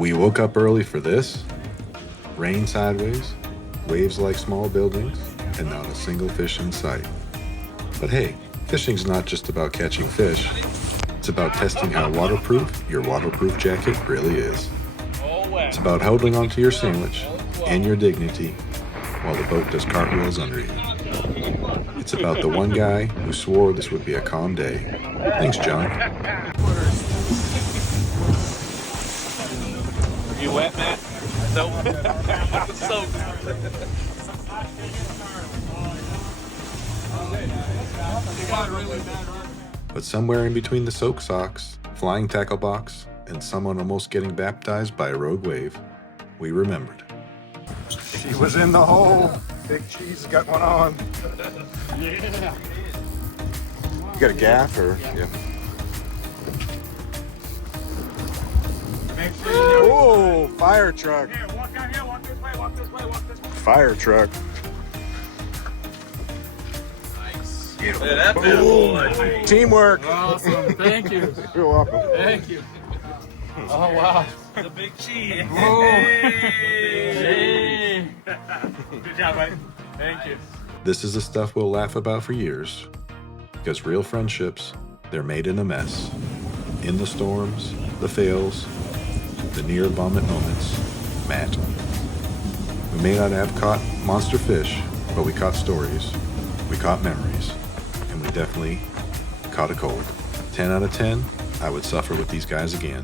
We woke up early for this, rain sideways, waves like small buildings, and not a single fish in sight. But hey, fishing's not just about catching fish. It's about testing how waterproof your waterproof jacket really is. It's about holding onto your sandwich and your dignity while the boat does cartwheels under you. It's about the one guy who swore this would be a calm day. Thanks, John. You wet, man? Nope. So. But somewhere in between the soak socks, flying tackle box, and someone almost getting baptized by a rogue wave, we remembered. She was in the hole. Big Cheese got one on. Yeah. You got a gaff or? Yeah. Oh, fire truck. Here, walk down here, walk this way, walk this way, walk this way. Fire truck. Nice. Look at that bad boy. Teamwork. Awesome. Thank you. You're welcome. Thank you. Oh, wow. The big cheese. Whoa. Hey. Good job, mate. Thank you. This is the stuff we'll laugh about for years, because real friendships, they're made in a mess. In the storms, the fails, the near vomit moments. Matt. We may not have caught monster fish, but we caught stories, we caught memories, and we definitely caught a cold. 10 out of 10, I would suffer with these guys again.